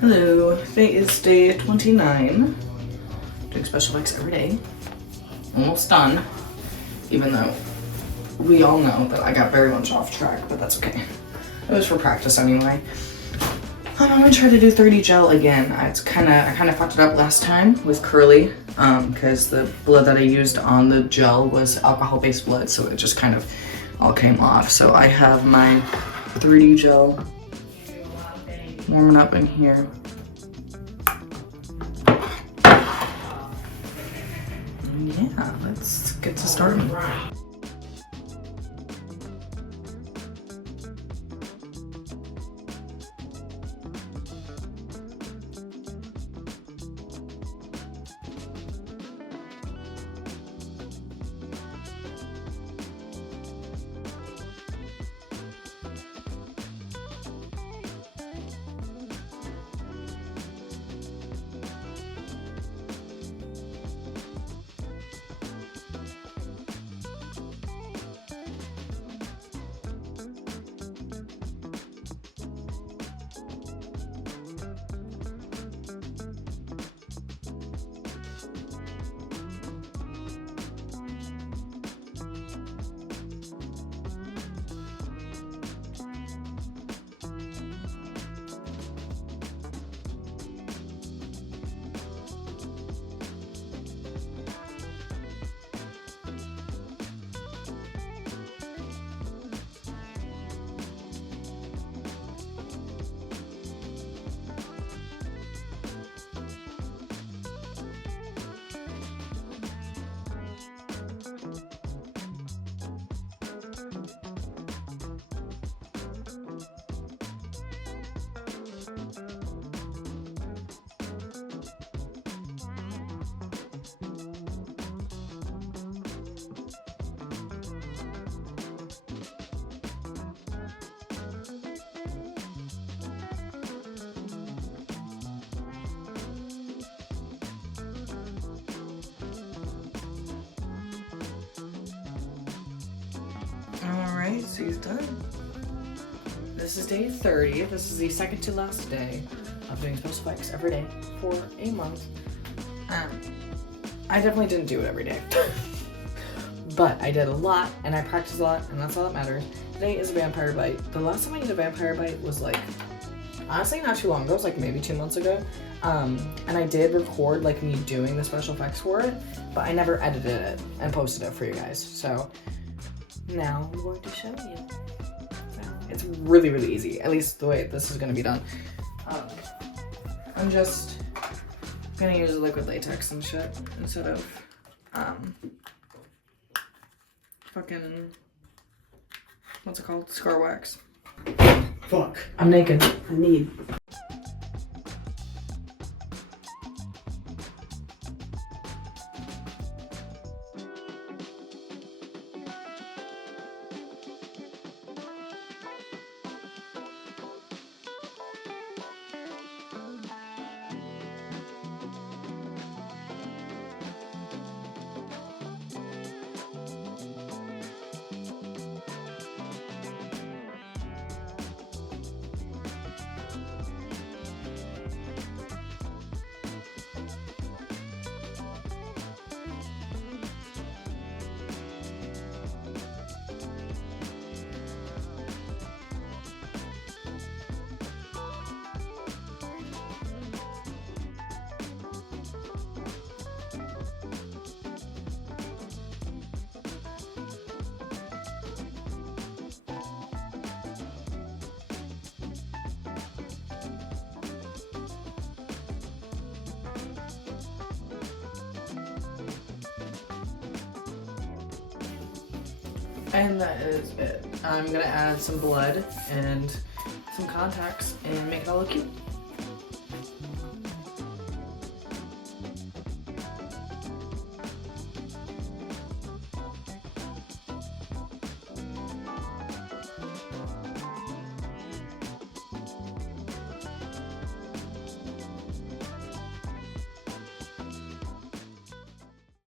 Hello, today is day 29. Doing special effects every day. Almost done, even though we all know that I got very much off track, but that's okay. It was for practice anyway. I'm gonna try to do 30 gel again. I kind of fucked it up last time with curly, because the blood that I used on the gel was alcohol-based blood, so it just kind of all came off. So I have my 3D gel warming up in here. Yeah, let's get to starting. Alright, so he's done. This is day 30. This is the second to last day of doing special effects every day for a month. I definitely didn't do it every day. But I did a lot, and I practiced a lot, and that's all that matters. Today is a vampire bite. The last time I did a vampire bite was like, honestly not too long ago. It was like maybe 2 months ago. And I did record like me doing the special effects for it, but I never edited it and posted it for you guys. So now I'm going to show you. It's really, really easy, at least the way this is going to be done. I'm just going to use liquid latex and shit instead of fucking, what's it called? Scar wax. Fuck. I'm naked. I need. And that is it. I'm gonna add some blood and some contacts and make it all look cute.